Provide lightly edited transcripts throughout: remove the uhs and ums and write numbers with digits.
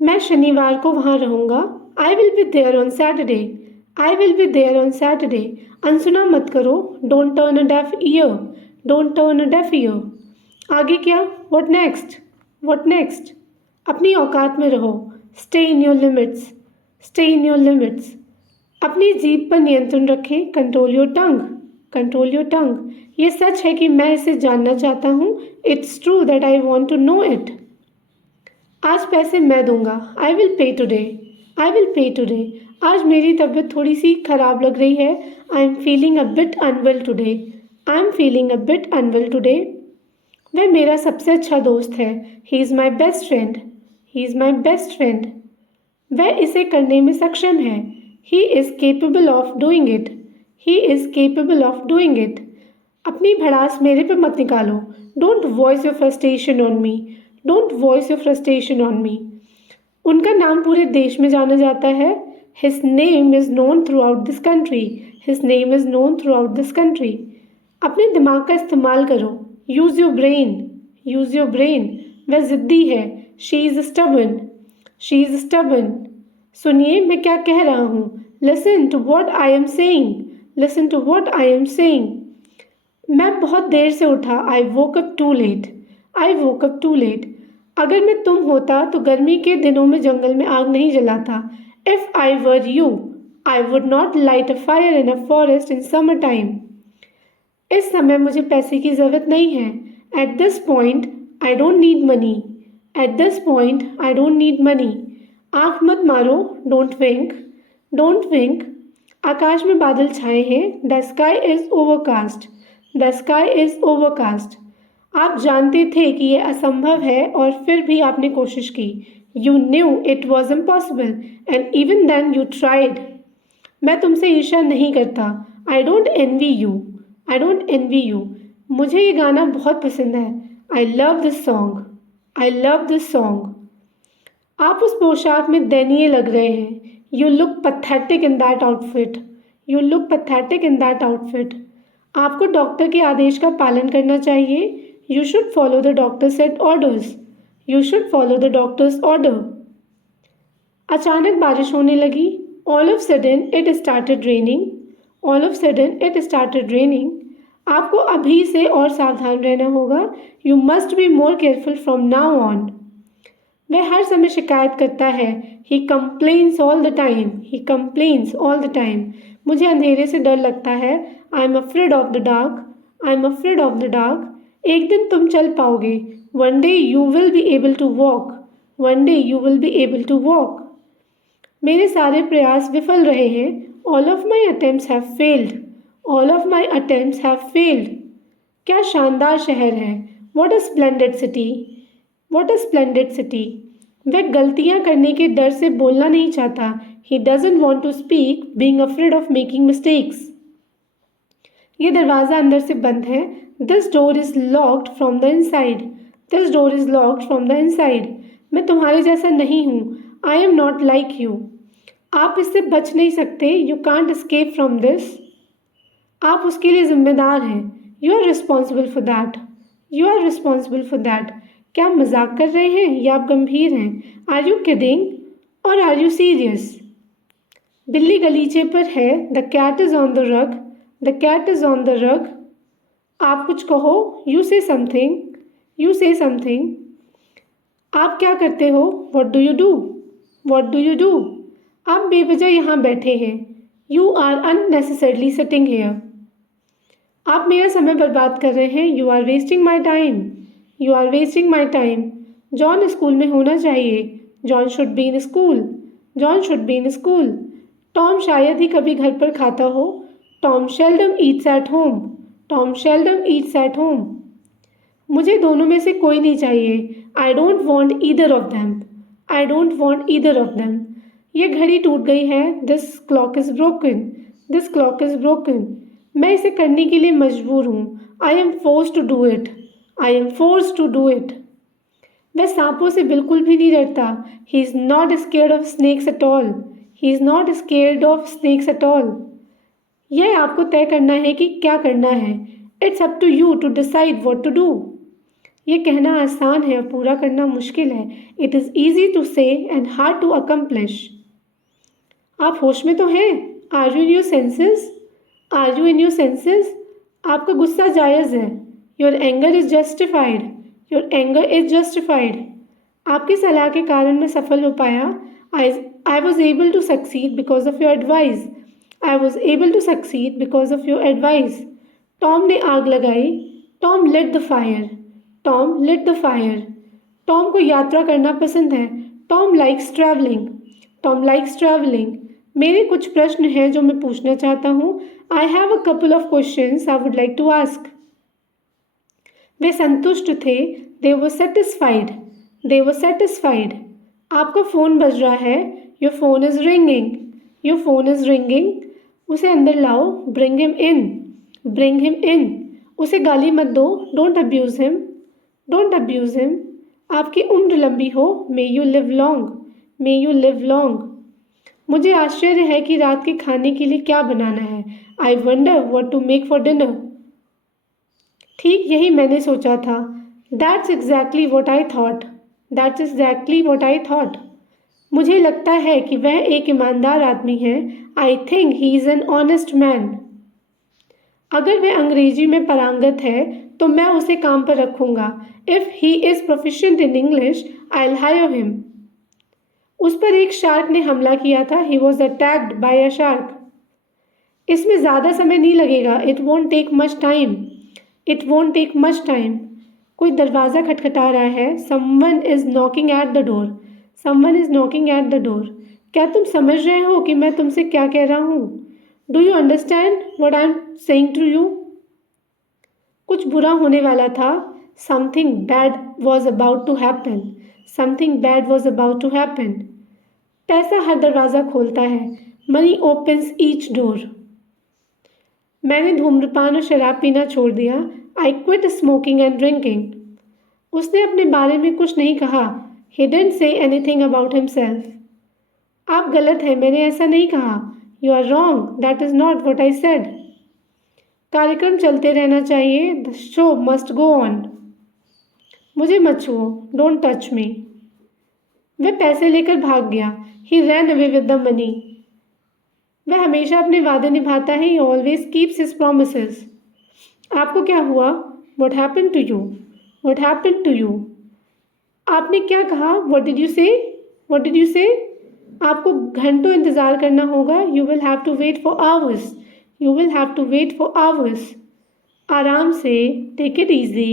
मैं शनिवार को वहाँ रहूँगा। I will be there on Saturday. I will be there on Saturday. अनसुना मत करो। Don't turn a deaf ear. Don't turn a deaf ear. आगे क्या? What next? What next? अपनी औकात में रहो। Stay in your limits. Stay in your limits. अपनी जीभ पर नियंत्रण रखें। Control your tongue. Control your tongue. ये सच है कि मैं इसे जानना चाहता हूँ। It's true that I want to know it. आज पैसे मैं दूंगा। I will pay today. I will pay today. आज मेरी तबीयत थोड़ी सी खराब लग रही है। I am feeling a bit unwell today. I am feeling a bit unwell today. वह मेरा सबसे अच्छा दोस्त है। He is my best friend. He is my best friend. वह इसे करने में सक्षम है। He is capable of doing it. He is capable of doing it. अपनी भड़ास मेरे पे मत निकालो। Don't voice your frustration on me. Don't voice your frustration on me. उनका नाम पूरे देश में जाना जाता है। His name is known through out this country. His name is known through out this country. अपने दिमाग का इस्तेमाल करो। Use your brain. Use your brain. वह ज़िद्दी है। She is stubborn. She is stubborn. सुनिए मैं क्या कह रहा हूँ। Listen to what I am saying. Listen to what I am saying. मैं बहुत देर से उठा। I woke up too late. I woke up too late. अगर मैं तुम होता तो गर्मी के दिनों में जंगल में आग नहीं जलाता। If I were you I would not light a fire in a forest in summer time. इस समय मुझे पैसे की ज़रूरत नहीं है। At this point I don't need money. At this point I don't need money. आँख मत मारो। Don't wink. Don't wink. आकाश में बादल छाए हैं। The sky is overcast. The sky is overcast. आप जानते थे कि यह असंभव है और फिर भी आपने कोशिश की। You knew it was impossible and even then you tried. मैं तुमसे ईर्ष्या नहीं करता। I don't envy you. I don't envy you. मुझे ये गाना बहुत पसंद है। I love this song. I love this song. आप उस पोशाक में दयनीय लग रहे हैं। You look pathetic in that outfit. You look pathetic in that outfit. आपको डॉक्टर के आदेश का पालन करना चाहिए। You should follow the doctor set orders. You should follow the doctor's order. अचानक बारिश होने लगी। All of sudden it started raining. All of sudden it started raining. आपको अभी से और सावधान रहना होगा। You must be more careful from now on. वह हर समय शिकायत करता है। He complains all the time. He complains all the time. मुझे अंधेरे से डर लगता है। I am afraid of the dark. I am afraid of the dark. एक दिन तुम चल पाओगे। One day you will be able to walk. One day you will be able to walk. मेरे सारे प्रयास विफल रहे हैं। All of my attempts have failed. All of my attempts have failed. क्या शानदार शहर है। What a splendid city. What a splendid city. वह गलतियां करने के डर से बोलना नहीं चाहता। He doesn't want to speak being afraid of making mistakes. ये दरवाज़ा अंदर से बंद है। This door is locked from the inside. This door is locked from the inside. मैं तुम्हारे जैसा नहीं हूँ। I am not like you. आप इससे बच नहीं सकते। You can't escape from this. आप उसके लिए जिम्मेदार हैं। You are responsible for that. You are responsible for that. क्या आप मजाक कर रहे हैं या आप गंभीर हैं? आर यू किडिंग और आर यू सीरियस? बिल्ली गलीचे पर है। The cat is on the rug. The cat is on the rug. आप कुछ कहो। यू से समथिंग। यू से समथिंग। आप क्या करते हो? What do you do? What do you do? आप बेवजह यहाँ बैठे हैं। You are unnecessarily sitting here. आप मेरा समय बर्बाद कर रहे हैं। You are wasting my time. You are wasting my time. John school में होना चाहिए। John should be in school. John should be in school. Tom शायद ही कभी घर पर खाता हो। Tom seldom eats at home. Tom seldom eats at home. मुझे दोनों में से कोई नहीं चाहिए। I don't want either of them. I don't want either of them. ये घड़ी टूट गई है। This clock is broken. This clock is broken. मैं इसे करने के लिए मजबूर हूँ। I am force to do it. I am force to do it. वह सांपों से बिल्कुल भी नहीं डरता। He is not scared of snakes at all. He is not scared of snakes at all. यह आपको तय करना है कि क्या करना है। It's up to you to decide what to do. ये कहना आसान है और पूरा करना मुश्किल है. It is easy to say and hard to accomplish. आप होश में तो हैं? Are you in your senses? Are you in your senses? आपका गुस्सा जायज़ है. Your anger is justified. Your anger is justified. आपकी सलाह के कारण मैं सफल हो पाया. I was able to succeed because of your advice. I was able to succeed because of your advice. Tom ने आग लगाई. Tom lit the fire. Tom lit the fire. Tom को यात्रा करना पसंद है. Tom likes traveling. Tom likes traveling. मेरे कुछ प्रश्न हैं जो मैं पूछना चाहता हूँ. I have a couple of questions I would like to ask. वे संतुष्ट थे. They were satisfied. They were satisfied. आपका फ़ोन बज रहा है. Your phone is ringing. Your phone is ringing. उसे अंदर लाओ. Bring him in. Bring him in. उसे गाली मत दो. Don't abuse him. Don't abuse him. आपकी उम्र लंबी हो. May you live long. May you live long. मुझे आश्चर्य है कि रात के खाने के लिए क्या बनाना है. I wonder what to make for dinner. ठीक यही मैंने सोचा था. That's exactly what I thought. That's exactly what I thought. मुझे लगता है कि वह एक ईमानदार आदमी है. I think he is an honest man. अगर वह अंग्रेजी में पारंगत है तो मैं उसे काम पर रखूँगा. If he is proficient in English, I'll hire him. उस पर एक शार्क ने हमला किया था. He was attacked by a shark. इसमें ज़्यादा समय नहीं लगेगा. It won't take much time. It won't take much time. कोई दरवाज़ा खटखटा रहा है. Someone is knocking at the door. Someone is knocking at the door. क्या तुम समझ रहे हो कि मैं तुमसे क्या कह रहा हूँ? Do you understand what I'm saying to you? कुछ बुरा होने वाला था. Something bad was about to happen. Something bad was about to happen. पैसा हर दरवाज़ा खोलता है. Money opens each door. मैंने धूम्रपान और शराब पीना छोड़ दिया. I quit smoking and drinking. उसने अपने बारे में कुछ नहीं कहा. He didn't say anything about himself. आप गलत हैं. मैंने ऐसा नहीं कहा. You are wrong. That is not what I said. कार्यक्रम चलते रहना चाहिए. The show must go on. मुझे मत छुओ. Don't touch me. वह पैसे लेकर भाग गया. He ran away with the money. वह हमेशा अपने वादे निभाता है. He always keeps his promises. आपको क्या हुआ? What happened to you? What happened to you? आपने क्या कहा? What did you say? What did you say? आपको घंटों इंतज़ार करना होगा. You will have to wait for hours. You will have to wait for hours. आराम से. Take it easy.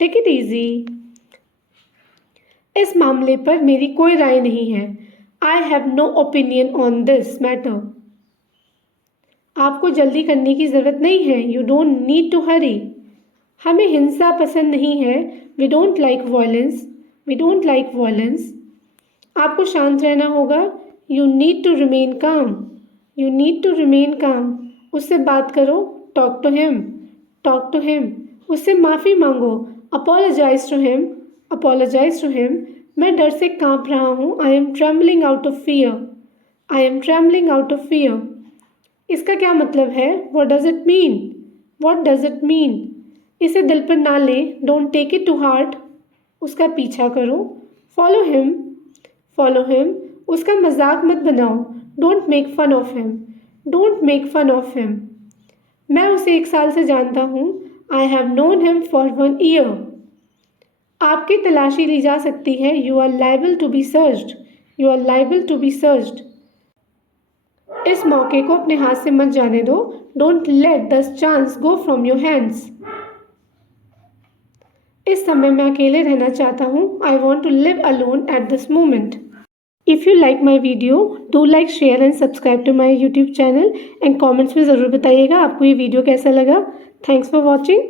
Take it easy. इस मामले पर मेरी कोई राय नहीं है. I have no opinion on this matter. आपको जल्दी करने की ज़रूरत नहीं है. You don't need to hurry. हमें हिंसा पसंद नहीं है. We don't like violence. We don't like violence. आपको शांत रहना होगा. You need to remain calm. You need to remain calm. उससे बात करो. Talk to him. Talk to him. उससे माफ़ी मांगो. Apologize to him. Apologize to him. मैं डर से कांप रहा हूँ. I am trembling out of fear. I am trembling out of fear. इसका क्या मतलब है? What does it mean? What does it mean? इसे दिल पर ना ले. Don't take it to heart. उसका पीछा करो. Follow him. Follow him. उसका मजाक मत बनाओ. Don't make fun of him. Don't make fun of him. मैं उसे 1 साल से जानता हूँ. I have known him for 1 year. आपकी तलाशी ली जा सकती है. You are liable to be searched. You are liable to be searched. इस मौके को अपने हाथ से मत जाने दो. Don't let the chance go from your hands. इस समय मैं अकेले रहना चाहता हूँ. I want to live alone at this moment. If you like my video, do like, share and subscribe to my YouTube channel and comments में ज़रूर बताइएगा आपको ये वीडियो कैसा लगा. Thanks for watching.